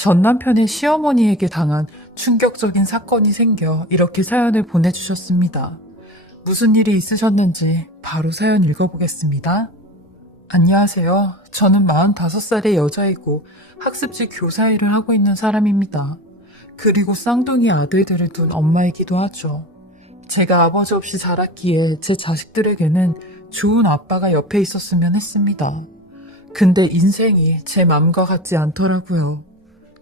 전 남편의 시어머니에게 당한 충격적인 사건이 생겨 이렇게 사연을 보내주셨습니다. 무슨 일이 있으셨는지 바로 사연 읽어보겠습니다. 안녕하세요. 저는 45살의 여자이고 학습지 교사 일을 하고 있는 사람입니다. 그리고 쌍둥이 아들들을 둔 엄마이기도 하죠. 제가 아버지 없이 자랐기에 제 자식들에게는 좋은 아빠가 옆에 있었으면 했습니다. 근데 인생이 제 맘과 같지 않더라고요.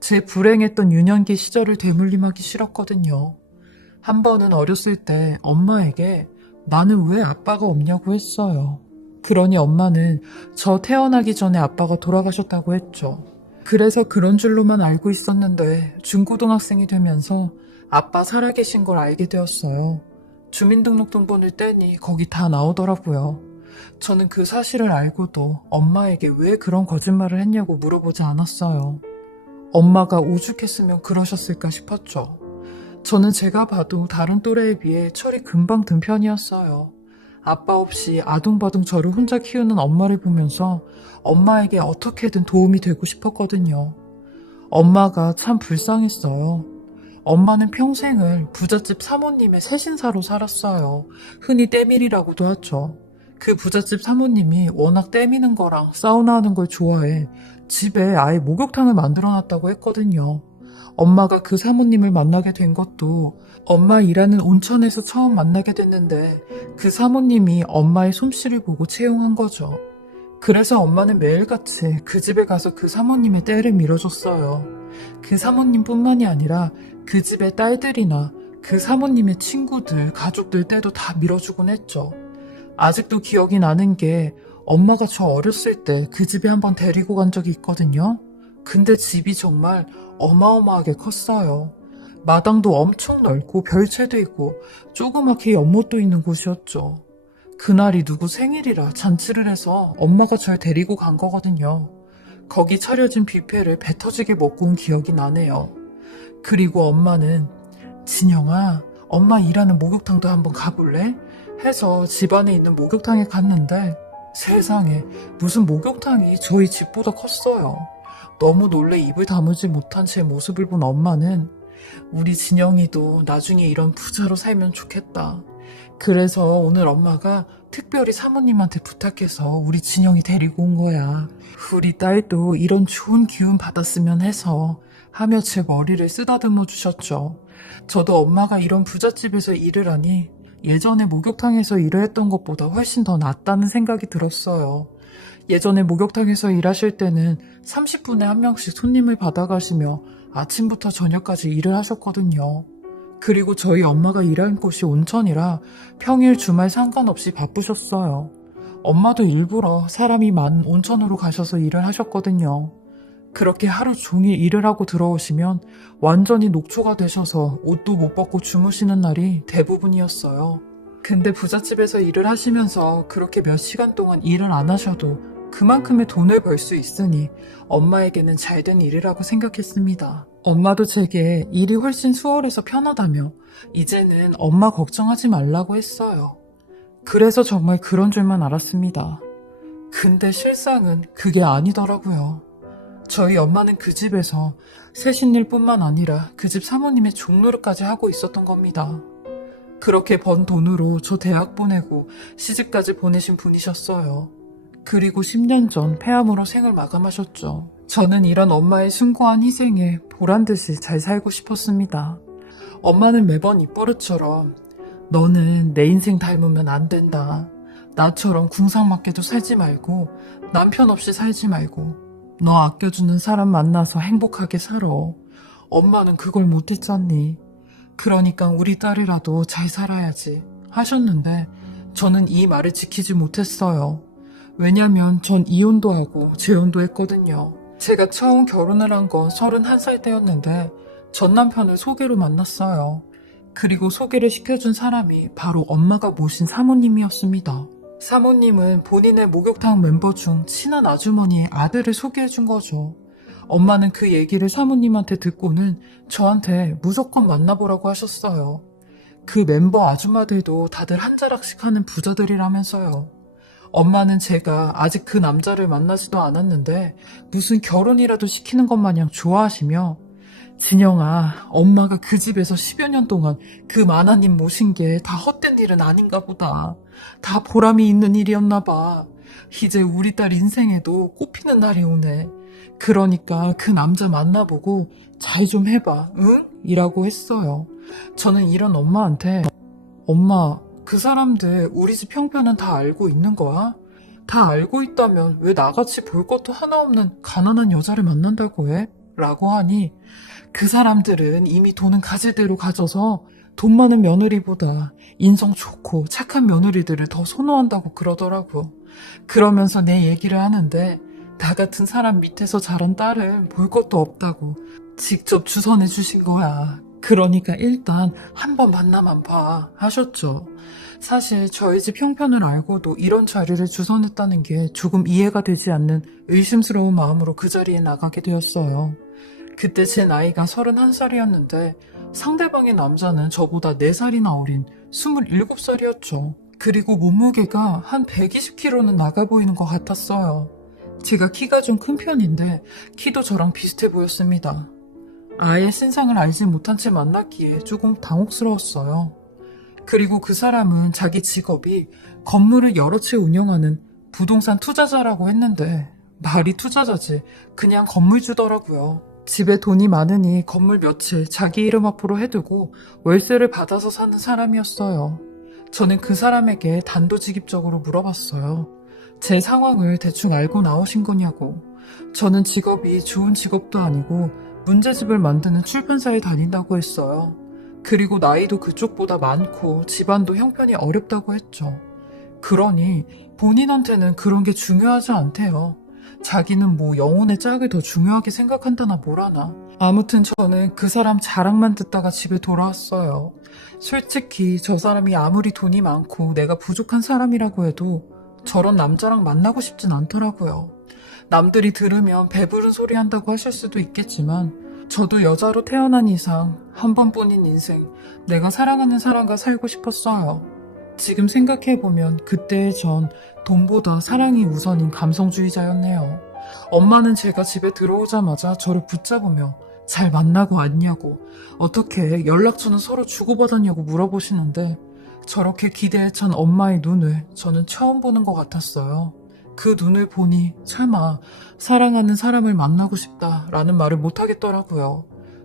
제 불행했던 유년기 시절을 되물림하기 싫었거든요. 한 번은 어렸을 때 엄마에게 나는 왜 아빠가 없냐고 했어요. 그러니 엄마는 저 태어나기 전에 아빠가 돌아가셨다고 했죠. 그래서 그런 줄로만 알고 있었는데 중고등학생이 되면서 아빠 살아계신 걸 알게 되었어요. 주민등록등본을 떼니 거기 다 나오더라고요. 저는 그 사실을 알고도 엄마에게 왜 그런 거짓말을 했냐고 물어보지 않았어요. 엄마가 오죽했으면 그러셨을까 싶었죠. 저는 제가 봐도 다른 또래에 비해 철이 금방 든 편이었어요. 아빠 없이 아둥바둥 저를 혼자 키우는 엄마를 보면서 엄마에게 어떻게든 도움이 되고 싶었거든요. 엄마가 참 불쌍했어요. 엄마는 평생을 부잣집 사모님의 세신사로 살았어요. 흔히 때밀이라고도 하죠. 그 부잣집 사모님이 워낙 때미는 거랑 사우나 하는 걸 좋아해 집에 아예 목욕탕을 만들어놨다고 했거든요. 엄마가 그 사모님을 만나게 된 것도 엄마 일하는 온천에서 처음 만나게 됐는데 그 사모님이 엄마의 솜씨를 보고 채용한 거죠. 그래서 엄마는 매일같이 그 집에 가서 그 사모님의 떼를 밀어줬어요. 그 사모님뿐만이 아니라 그 집의 딸들이나 그 사모님의 친구들, 가족들 떼도 다 밀어주곤 했죠. 아직도 기억이 나는 게 엄마가 저 어렸을 때 그 집에 한번 데리고 간 적이 있거든요. 근데 집이 정말 어마어마하게 컸어요. 마당도 엄청 넓고 별채도 있고 조그맣게 연못도 있는 곳이었죠. 그날이 누구 생일이라 잔치를 해서 엄마가 절 데리고 간 거거든요. 거기 차려진 뷔페를 배 터지게 먹고 온 기억이 나네요. 그리고 엄마는 진영아, 엄마 일하는 목욕탕도 한번 가볼래? 해서 집 안에 있는 목욕탕에 갔는데 세상에 무슨 목욕탕이 저희 집보다 컸어요. 너무 놀래 입을 다물지 못한 제 모습을 본 엄마는 우리 진영이도 나중에 이런 부자로 살면 좋겠다. 그래서 오늘 엄마가 특별히 사모님한테 부탁해서 우리 진영이 데리고 온 거야. 우리 딸도 이런 좋은 기운 받았으면 해서 하며 제 머리를 쓰다듬어 주셨죠. 저도 엄마가 이런 부잣집에서 일을 하니 예전에 목욕탕에서 일을 했던 것보다 훨씬 더 낫다는 생각이 들었어요. 예전에 목욕탕에서 일하실 때는 30분에 한 명씩 손님을 받아가시며 아침부터 저녁까지 일을 하셨거든요. 그리고 저희 엄마가 일하는 곳이 온천이라 평일 주말 상관없이 바쁘셨어요. 엄마도 일부러 사람이 많은 온천으로 가셔서 일을 하셨거든요. 그렇게 하루 종일 일을 하고 들어오시면 완전히 녹초가 되셔서 옷도 못 벗고 주무시는 날이 대부분이었어요. 근데 부잣집에서 일을 하시면서 그렇게 몇 시간 동안 일을 안 하셔도 그만큼의 돈을 벌 수 있으니 엄마에게는 잘된 일이라고 생각했습니다. 엄마도 제게 일이 훨씬 수월해서 편하다며 이제는 엄마 걱정하지 말라고 했어요. 그래서 정말 그런 줄만 알았습니다. 근데 실상은 그게 아니더라고요. 저희 엄마는 그 집에서 세신일 뿐만 아니라 그 집 사모님의 종노릇까지 하고 있었던 겁니다. 그렇게 번 돈으로 저 대학 보내고 시집까지 보내신 분이셨어요. 그리고 10년 전 폐암으로 생을 마감하셨죠. 저는 이런 엄마의 숭고한 희생에 보란듯이 잘 살고 싶었습니다. 엄마는 매번 입버릇처럼 너는 내 인생 닮으면 안 된다. 나처럼 궁상맞게도 살지 말고 남편 없이 살지 말고 너 아껴주는 사람 만나서 행복하게 살아. 엄마는 그걸 못했잖니. 그러니까 우리 딸이라도 잘 살아야지 하셨는데 저는 이 말을 지키지 못했어요. 왜냐면 전 이혼도 하고 재혼도 했거든요. 제가 처음 결혼을 한 건 31살 때였는데 전 남편을 소개로 만났어요. 그리고 소개를 시켜준 사람이 바로 엄마가 모신 사모님이었습니다. 사모님은 본인의 목욕탕 멤버 중 친한 아주머니의 아들을 소개해준 거죠. 엄마는 그 얘기를 사모님한테 듣고는 저한테 무조건 만나보라고 하셨어요. 그 멤버 아줌마들도 다들 한 자락씩 하는 부자들이라면서요. 엄마는 제가 아직 그 남자를 만나지도 않았는데 무슨 결혼이라도 시키는 것 마냥 좋아하시며 진영아, 엄마가 그 집에서 10여 년 동안 그 만화님 모신 게 다 헛된 일은 아닌가 보다. 다 보람이 있는 일이었나 봐. 이제 우리 딸 인생에도 꽃피는 날이 오네. 그러니까 그 남자 만나보고 잘 좀 해봐, 응? 이라고 했어요. 저는 이런 엄마한테 엄마, 그 사람들 우리 집 형편은 다 알고 있는 거야? 다 알고 있다면 왜 나같이 볼 것도 하나 없는 가난한 여자를 만난다고 해? 라고 하니 그 사람들은 이미 돈은 가질 대로 가져서 돈 많은 며느리보다 인성 좋고 착한 며느리들을 더 선호한다고 그러더라고. 그러면서 내 얘기를 하는데 나 같은 사람 밑에서 자란 딸은 볼 것도 없다고 직접 주선해 주신 거야. 그러니까 일단 한번 만나만 봐 하셨죠. 사실 저희 집 형편을 알고도 이런 자리를 주선했다는 게 조금 이해가 되지 않는 의심스러운 마음으로 그 자리에 나가게 되었어요. 그때 제 나이가 31살이었는데 상대방의 남자는 저보다 4살이나 어린 27살이었죠. 그리고 몸무게가 한 120kg는 나가 보이는 것 같았어요. 제가 키가 좀 큰 편인데 키도 저랑 비슷해 보였습니다. 아예 신상을 알지 못한 채 만났기에 조금 당혹스러웠어요. 그리고 그 사람은 자기 직업이 건물을 여러 채 운영하는 부동산 투자자라고 했는데 말이 투자자지 그냥 건물주더라고요. 집에 돈이 많으니 건물 몇 채 자기 이름 앞으로 해두고 월세를 받아서 사는 사람이었어요. 저는 그 사람에게 단도직입적으로 물어봤어요. 제 상황을 대충 알고 나오신 거냐고. 저는 직업이 좋은 직업도 아니고 문제집을 만드는 출판사에 다닌다고 했어요. 그리고 나이도 그쪽보다 많고 집안도 형편이 어렵다고 했죠. 그러니 본인한테는 그런 게 중요하지 않대요. 자기는 뭐 영혼의 짝을 더 중요하게 생각한다나 뭐라나. 아무튼 저는 그 사람 자랑만 듣다가 집에 돌아왔어요. 솔직히 저 사람이 아무리 돈이 많고 내가 부족한 사람이라고 해도 저런 남자랑 만나고 싶진 않더라고요. 남들이 들으면 배부른 소리 한다고 하실 수도 있겠지만 저도 여자로 태어난 이상 한 번뿐인 인생 내가 사랑하는 사람과 살고 싶었어요. 지금 생각해보면 그때의 전 돈보다 사랑이 우선인 감성주의자였네요. 엄마는 제가 집에 들어오자마자 저를 붙잡으며 잘 만나고 왔냐고, 어떻게 연락처는 서로 주고받았냐고 물어보시는데 저렇게 기대에 찬 엄마의 눈을 저는 처음 보는 것 같았어요. 그 눈을 보니 설마 사랑하는 사람을 만나고 싶다라는 말을 못하겠더라고요.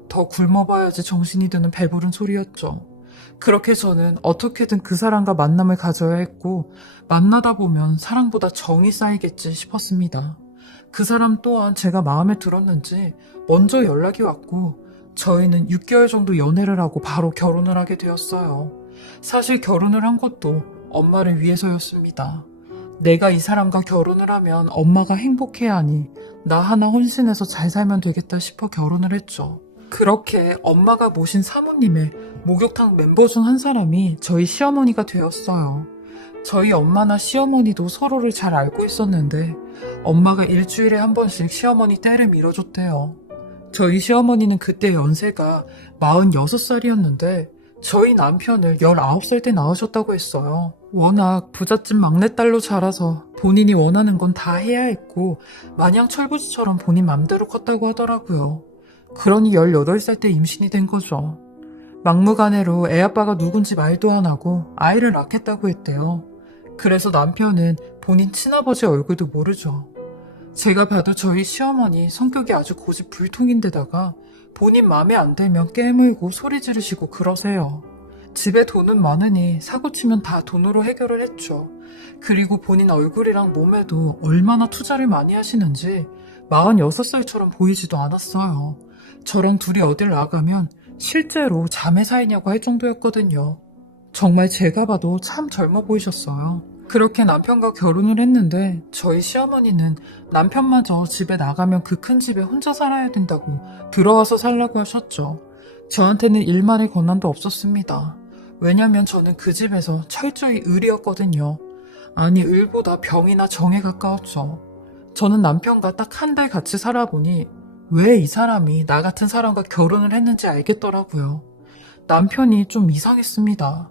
더 굶어봐야지 정신이 드는 배부른 소리였죠. 그렇게 저는 어떻게든 그 사람과 만남을 가져야 했고 만나다 보면 사랑보다 정이 쌓이겠지 싶었습니다. 그 사람 또한 제가 마음에 들었는지 먼저 연락이 왔고 저희는 6개월 정도 연애를 하고 바로 결혼을 하게 되었어요. 사실 결혼을 한 것도 엄마를 위해서였습니다. 내가 이 사람과 결혼을 하면 엄마가 행복해야 하니 나 하나 혼신해서 잘 살면 되겠다 싶어 결혼을 했죠. 그렇게 엄마가 모신 사모님의 목욕탕 멤버 중 한 사람이 저희 시어머니가 되었어요. 저희 엄마나 시어머니도 서로를 잘 알고 있었는데 엄마가 일주일에 한 번씩 시어머니 떼를 밀어줬대요. 저희 시어머니는 그때 연세가 46살이었는데 저희 남편을 19살 때 낳으셨다고 했어요. 워낙 부잣집 막내딸로 자라서 본인이 원하는 건 다 해야 했고 마냥 철부지처럼 본인 맘대로 컸다고 하더라고요. 그러니 18살 때 임신이 된 거죠. 막무가내로 애아빠가 누군지 말도 안 하고 아이를 낳겠다고 했대요. 그래서 남편은 본인 친아버지 얼굴도 모르죠. 제가 봐도 저희 시어머니 성격이 아주 고집불통인데다가 본인 맘에 안 들면 깨물고 소리 지르시고 그러세요. 집에 돈은 많으니 사고치면 다 돈으로 해결을 했죠. 그리고 본인 얼굴이랑 몸에도 얼마나 투자를 많이 하시는지 46살처럼 보이지도 않았어요. 저랑 둘이 어딜 나가면 실제로 자매 사이냐고 할 정도였거든요. 정말 제가 봐도 참 젊어 보이셨어요. 그렇게 남편과 결혼을 했는데 저희 시어머니는 남편마저 집에 나가면 그 큰 집에 혼자 살아야 된다고 들어와서 살라고 하셨죠. 저한테는 일말의 권한도 없었습니다. 왜냐면 저는 그 집에서 철저히 을이었거든요. 아니 을보다 병이나 정에 가까웠죠. 저는 남편과 딱 한 달 같이 살아보니 왜 이 사람이 나 같은 사람과 결혼을 했는지 알겠더라고요. 남편이 좀 이상했습니다.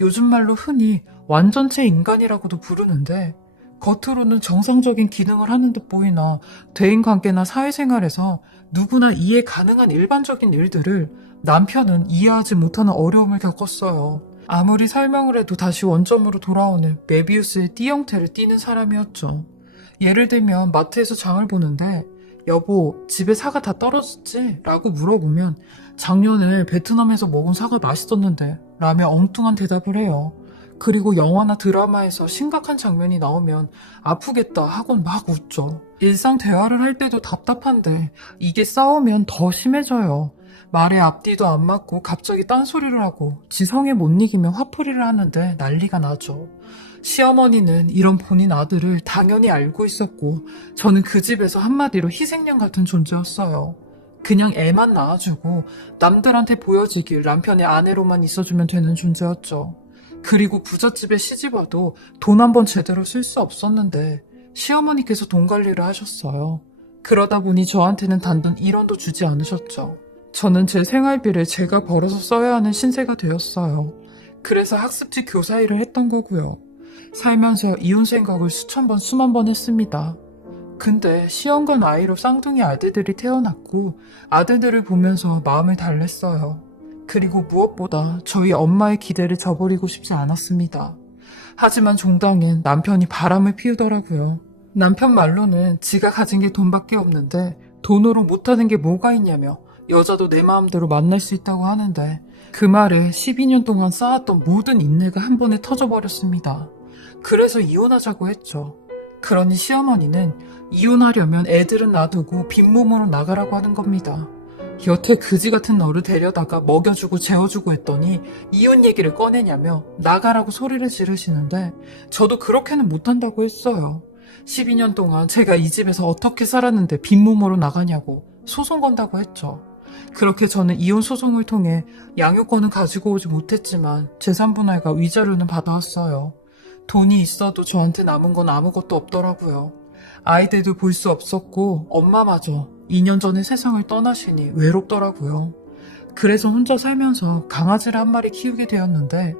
요즘 말로 흔히 완전체 인간이라고도 부르는데 겉으로는 정상적인 기능을 하는 듯 보이나 대인관계나 사회생활에서 누구나 이해 가능한 일반적인 일들을 남편은 이해하지 못하는 어려움을 겪었어요. 아무리 설명을 해도 다시 원점으로 돌아오는 메비우스의 띠 형태를 띠는 사람이었죠. 예를 들면 마트에서 장을 보는데 여보, 집에 사과 다 떨어졌지? 라고 물어보면 작년에 베트남에서 먹은 사과 맛있었는데 라며 엉뚱한 대답을 해요. 그리고 영화나 드라마에서 심각한 장면이 나오면 아프겠다 하곤 막 웃죠. 일상 대화를 할 때도 답답한데 이게 싸우면 더 심해져요. 말의 앞뒤도 안 맞고 갑자기 딴소리를 하고 지성에 못 이기면 화풀이를 하는데 난리가 나죠. 시어머니는 이런 본인 아들을 당연히 알고 있었고 저는 그 집에서 한마디로 희생양 같은 존재였어요. 그냥 애만 낳아주고 남들한테 보여지길 남편의 아내로만 있어주면 되는 존재였죠. 그리고 부잣집에 시집와도 돈 한 번 제대로 쓸 수 없었는데 시어머니께서 돈 관리를 하셨어요. 그러다 보니 저한테는 단돈 1원도 주지 않으셨죠. 저는 제 생활비를 제가 벌어서 써야 하는 신세가 되었어요. 그래서 학습지 교사 일을 했던 거고요. 살면서 이혼 생각을 수천 번 수만 번 했습니다. 근데 시험관 아이로 쌍둥이 아들들이 태어났고 아들들을 보면서 마음을 달랬어요. 그리고 무엇보다 저희 엄마의 기대를 저버리고 싶지 않았습니다. 하지만 종당엔 남편이 바람을 피우더라고요. 남편 말로는 지가 가진 게 돈밖에 없는데 돈으로 못하는 게 뭐가 있냐며 여자도 내 마음대로 만날 수 있다고 하는데 그 말에 12년 동안 쌓았던 모든 인내가 한 번에 터져버렸습니다. 그래서 이혼하자고 했죠. 그러니 시어머니는 이혼하려면 애들은 놔두고 빈몸으로 나가라고 하는 겁니다. 여태 그지 같은 너를 데려다가 먹여주고 재워주고 했더니 이혼 얘기를 꺼내냐며 나가라고 소리를 지르시는데 저도 그렇게는 못한다고 했어요. 12년 동안 제가 이 집에서 어떻게 살았는데 빈몸으로 나가냐고 소송 건다고 했죠. 그렇게 저는 이혼 소송을 통해 양육권은 가지고 오지 못했지만 재산분할과 위자료는 받아왔어요. 돈이 있어도 저한테 남은 건 아무것도 없더라고요. 아이들도 볼 수 없었고 엄마마저 2년 전에 세상을 떠나시니 외롭더라고요. 그래서 혼자 살면서 강아지를 한 마리 키우게 되었는데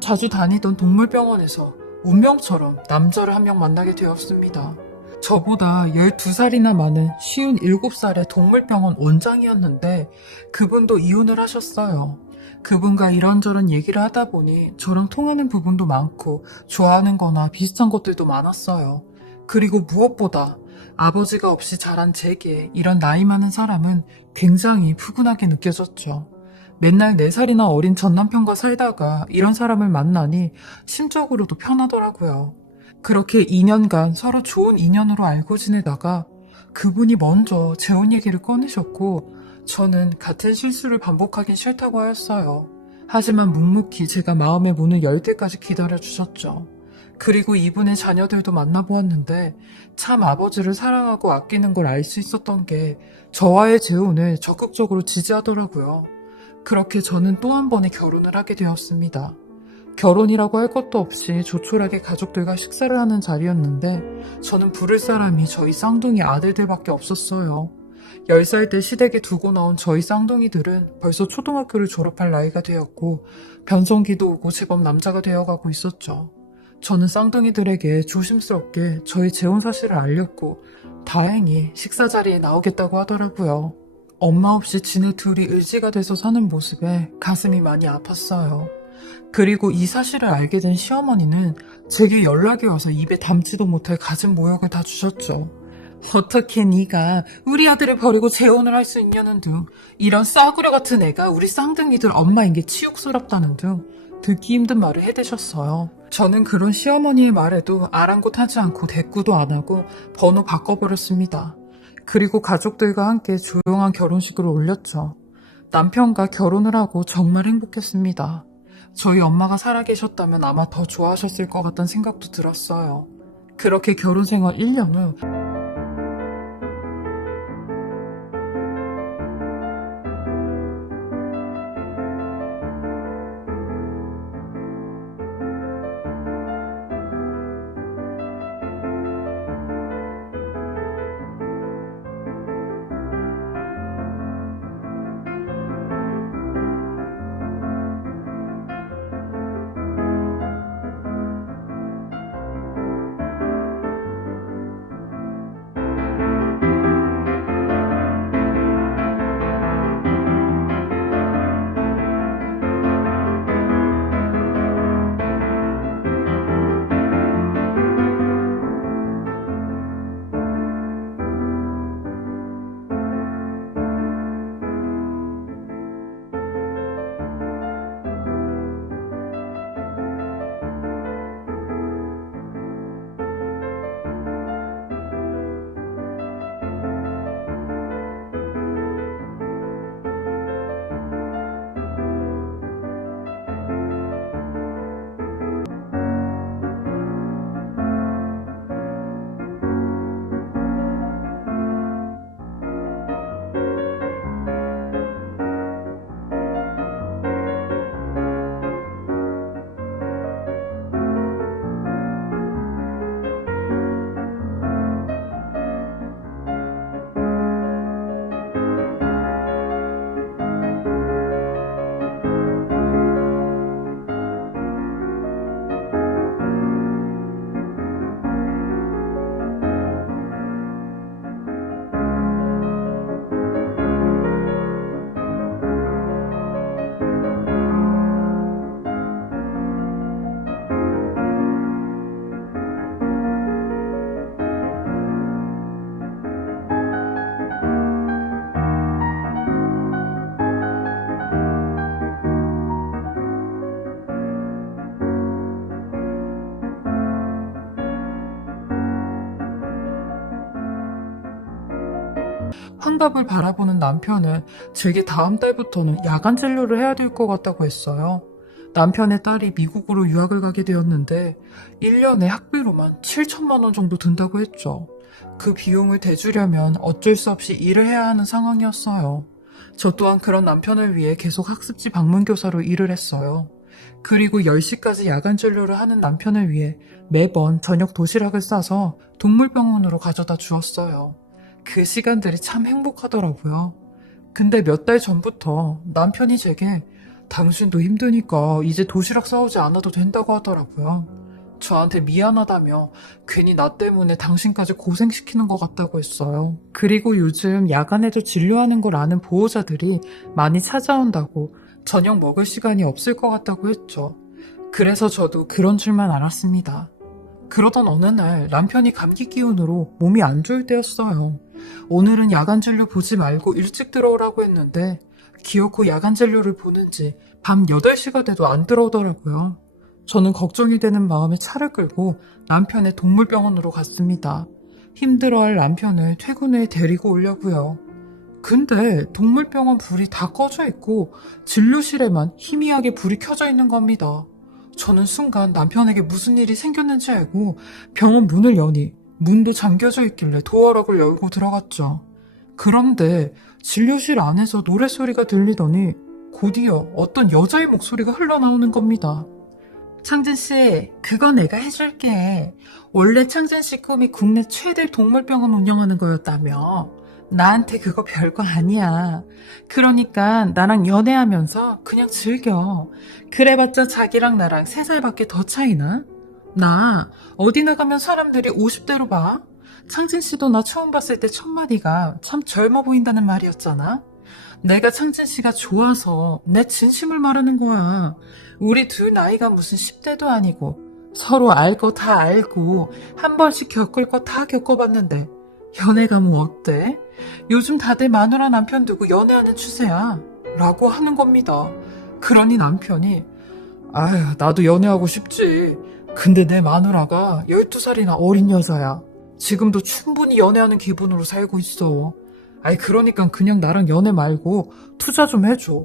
자주 다니던 동물병원에서 운명처럼 남자를 한 명 만나게 되었습니다. 저보다 12살이나 많은 57살의 동물병원 원장이었는데 그분도 이혼을 하셨어요. 그분과 이런저런 얘기를 하다 보니 저랑 통하는 부분도 많고 좋아하는 거나 비슷한 것들도 많았어요. 그리고 무엇보다 아버지가 없이 자란 제게 이런 나이 많은 사람은 굉장히 푸근하게 느껴졌죠. 맨날 4살이나 어린 전남편과 살다가 이런 사람을 만나니 심적으로도 편하더라고요. 그렇게 2년간 서로 좋은 인연으로 알고 지내다가 그분이 먼저 재혼 얘기를 꺼내셨고 저는 같은 실수를 반복하긴 싫다고 하였어요. 하지만 묵묵히 제가 마음의 문을 열 때까지 기다려주셨죠. 그리고 이분의 자녀들도 만나보았는데 참 아버지를 사랑하고 아끼는 걸 알 수 있었던 게 저와의 재혼을 적극적으로 지지하더라고요. 그렇게 저는 또 한 번의 결혼을 하게 되었습니다. 결혼이라고 할 것도 없이 조촐하게 가족들과 식사를 하는 자리였는데 저는 부를 사람이 저희 쌍둥이 아들들밖에 없었어요. 10살 때 시댁에 두고 나온 저희 쌍둥이들은 벌써 초등학교를 졸업할 나이가 되었고 변성기도 오고 제법 남자가 되어가고 있었죠. 저는 쌍둥이들에게 조심스럽게 저희 재혼 사실을 알렸고 다행히 식사 자리에 나오겠다고 하더라고요. 엄마 없이 지네 둘이 의지가 돼서 사는 모습에 가슴이 많이 아팠어요. 그리고 이 사실을 알게 된 시어머니는 제게 연락이 와서 입에 담지도 못할 가진 모욕을 다 주셨죠. 어떻게 네가 우리 아들을 버리고 재혼을 할 수 있냐는 등 이런 싸구려 같은 애가 우리 쌍둥이들 엄마인 게 치욕스럽다는 등 듣기 힘든 말을 해대셨어요. 저는 그런 시어머니의 말에도 아랑곳하지 않고 대꾸도 안 하고 번호 바꿔버렸습니다. 그리고 가족들과 함께 조용한 결혼식을 올렸죠. 남편과 결혼을 하고 정말 행복했습니다. 저희 엄마가 살아계셨다면 아마 더 좋아하셨을 것 같다는 생각도 들었어요. 그렇게 결혼 생활 1년 후 환갑을 바라보는 남편은 제게 다음 달부터는 야간 진료를 해야 될 것 같다고 했어요. 남편의 딸이 미국으로 유학을 가게 되었는데 1년에 학비로만 7천만 원 정도 든다고 했죠. 그 비용을 대주려면 어쩔 수 없이 일을 해야 하는 상황이었어요. 저 또한 그런 남편을 위해 계속 학습지 방문교사로 일을 했어요. 그리고 10시까지 야간 진료를 하는 남편을 위해 매번 저녁 도시락을 싸서 동물병원으로 가져다 주었어요. 그 시간들이 참 행복하더라고요. 근데 몇 달 전부터 남편이 제게 당신도 힘드니까 이제 도시락 싸오지 않아도 된다고 하더라고요. 저한테 미안하다며 괜히 나 때문에 당신까지 고생시키는 것 같다고 했어요. 그리고 요즘 야간에도 진료하는 걸 아는 보호자들이 많이 찾아온다고 저녁 먹을 시간이 없을 것 같다고 했죠. 그래서 저도 그런 줄만 알았습니다. 그러던 어느 날 남편이 감기 기운으로 몸이 안 좋을 때였어요. 오늘은 야간 진료 보지 말고 일찍 들어오라고 했는데 기어코 야간 진료를 보는지 밤 8시가 돼도 안 들어오더라고요. 저는 걱정이 되는 마음에 차를 끌고 남편의 동물병원으로 갔습니다. 힘들어할 남편을 퇴근 후에 데리고 오려고요. 근데 동물병원 불이 다 꺼져 있고 진료실에만 희미하게 불이 켜져 있는 겁니다. 저는 순간 남편에게 무슨 일이 생겼는지 알고 병원 문을 여니 문도 잠겨져 있길래 도어락을 열고 들어갔죠. 그런데 진료실 안에서 노랫소리가 들리더니 곧이어 어떤 여자의 목소리가 흘러나오는 겁니다. 창진씨, 그거 내가 해줄게. 원래 창진씨 꿈이 국내 최대 동물병원 운영하는 거였다며. 나한테 그거 별거 아니야. 그러니까 나랑 연애하면서 그냥 즐겨. 그래봤자 자기랑 나랑 3살밖에 더 차이나? 나 어디 나가면 사람들이 50대로 봐. 창진씨도 나 처음 봤을 때 첫마디가 참 젊어 보인다는 말이었잖아. 내가 창진씨가 좋아서 내 진심을 말하는 거야. 우리 둘 나이가 무슨 10대도 아니고 서로 알 거 다 알고 한 번씩 겪을 거 다 겪어봤는데 연애가 뭐 어때? 요즘 다들 마누라 남편 두고 연애하는 추세야 라고 하는 겁니다. 그러니 남편이 아휴 나도 연애하고 싶지. 근데 내 마누라가 12살이나 어린 여자야. 지금도 충분히 연애하는 기분으로 살고 있어. 아이 그러니까 그냥 나랑 연애 말고 투자 좀 해줘.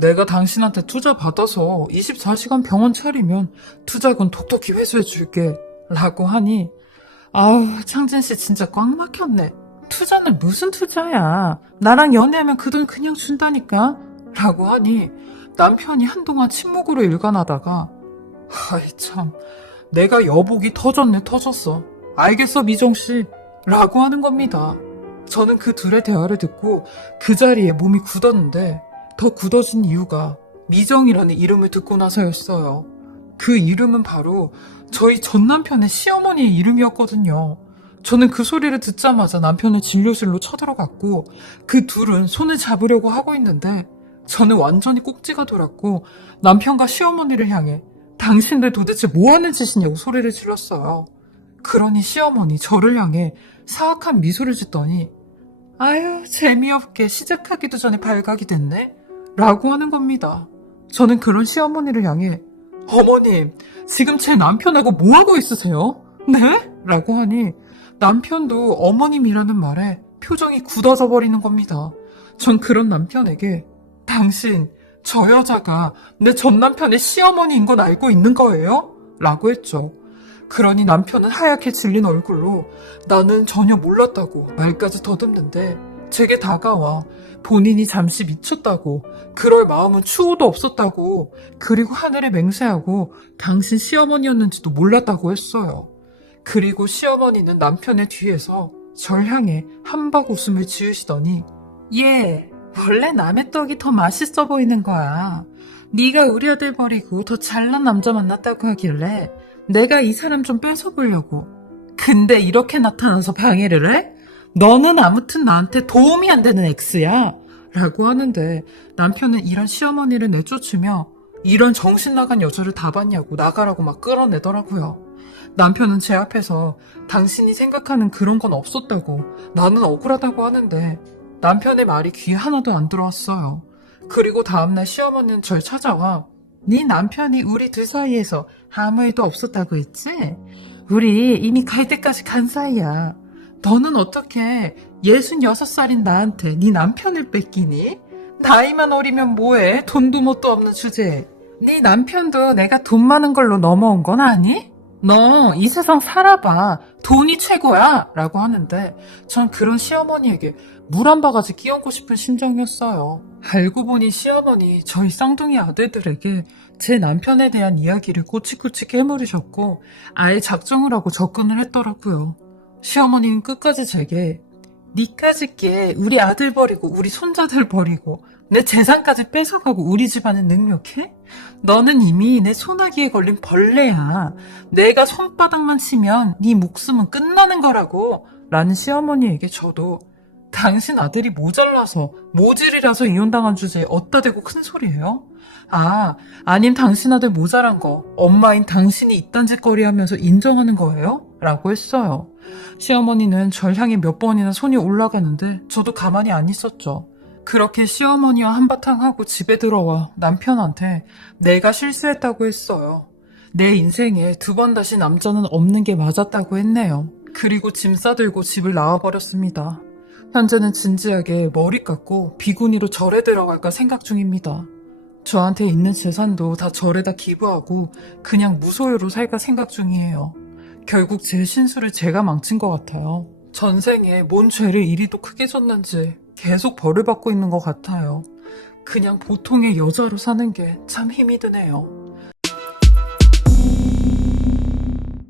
내가 당신한테 투자 받아서 24시간 병원 차리면 투자금 톡톡히 회수해 줄게 라고 하니 아우 창진씨 진짜 꽉 막혔네. 투자는 무슨 투자야. 나랑 연애하면 그 돈 그냥 준다니까 라고 하니 남편이 한동안 침묵으로 일관하다가 아이 참 내가 여복이 터졌네 터졌어. 알겠어 미정씨 라고 하는 겁니다. 저는 그 둘의 대화를 듣고 그 자리에 몸이 굳었는데 더 굳어진 이유가 미정이라는 이름을 듣고 나서였어요. 그 이름은 바로 저희 전 남편의 시어머니의 이름이었거든요. 저는 그 소리를 듣자마자 남편의 진료실로 쳐들어갔고 그 둘은 손을 잡으려고 하고 있는데 저는 완전히 꼭지가 돌았고 남편과 시어머니를 향해 당신들 도대체 뭐하는 짓이냐고 소리를 질렀어요. 그러니 시어머니 저를 향해 사악한 미소를 짓더니 아유 재미없게 시작하기도 전에 발각이 됐네 라고 하는 겁니다. 저는 그런 시어머니를 향해 어머님 지금 제 남편하고 뭐하고 있으세요? 네? 라고 하니 남편도 어머님이라는 말에 표정이 굳어져 버리는 겁니다. 전 그런 남편에게 당신 저 여자가 내 전 남편의 시어머니인 건 알고 있는 거예요? 라고 했죠. 그러니 남편은 하얗게 질린 얼굴로 나는 전혀 몰랐다고 말까지 더듬는데 제게 다가와 본인이 잠시 미쳤다고 그럴 마음은 추호도 없었다고 그리고 하늘에 맹세하고 당신 시어머니였는지도 몰랐다고 했어요. 그리고 시어머니는 남편의 뒤에서 절 향해 한박 웃음을 지으시더니 얘 원래 남의 떡이 더 맛있어 보이는 거야. 네가 우리 아들 버리고 더 잘난 남자 만났다고 하길래 내가 이 사람 좀 뺏어보려고. 근데 이렇게 나타나서 방해를 해? 너는 아무튼 나한테 도움이 안 되는 X야 라고 하는데 남편은 이런 시어머니를 내쫓으며 이런 정신 나간 여자를 다 봤냐고 나가라고 막 끌어내더라고요. 남편은 제 앞에서 당신이 생각하는 그런 건 없었다고 나는 억울하다고 하는데 남편의 말이 귀에 하나도 안 들어왔어요. 그리고 다음날 시어머니는 절 찾아와 네 남편이 우리 둘 사이에서 아무 일도 없었다고 했지? 우리 이미 갈 때까지 간 사이야. 너는 어떻게 66살인 나한테 네 남편을 뺏기니? 나이만 어리면 뭐해? 돈도 뭣도 없는 주제에. 네 남편도 내가 돈 많은 걸로 넘어온 건 아니? 너 이 세상 살아봐. 돈이 최고야. 라고 하는데 전 그런 시어머니에게 물 한 바가지 끼얹고 싶은 심정이었어요. 알고 보니 시어머니 저희 쌍둥이 아들들에게 제 남편에 대한 이야기를 꼬치꼬치 깨물으셨고 아예 작정을 하고 접근을 했더라고요. 시어머니는 끝까지 제게 니까짓 게 우리 아들 버리고 우리 손자들 버리고 내 재산까지 뺏어가고 우리 집안을 능욕해? 너는 이미 내 소나기에 걸린 벌레야. 내가 손바닥만 치면 네 목숨은 끝나는 거라고. 라는 시어머니에게 저도 당신 아들이 모자라서 모질이라서 이혼당한 주제에 어따 대고 큰 소리예요? 아님 당신 아들 모자란 거 엄마인 당신이 이딴 짓거리 하면서 인정하는 거예요? 라고 했어요. 시어머니는 절 향해 몇 번이나 손이 올라가는데 저도 가만히 안 있었죠. 그렇게 시어머니와 한바탕 하고 집에 들어와 남편한테 내가 실수했다고 했어요. 내 인생에 두 번 다시 남자는 없는 게 맞았다고 했네요. 그리고 짐 싸들고 집을 나와버렸습니다. 현재는 진지하게 머리 깎고 비구니로 절에 들어갈까 생각 중입니다. 저한테 있는 재산도 다 절에다 기부하고 그냥 무소유로 살까 생각 중이에요. 결국 제 신수를 제가 망친 것 같아요. 전생에 뭔 죄를 이리도 크게 졌는지 계속 벌을 받고 있는 것 같아요. 그냥 보통의 여자로 사는 게 참 힘이 드네요.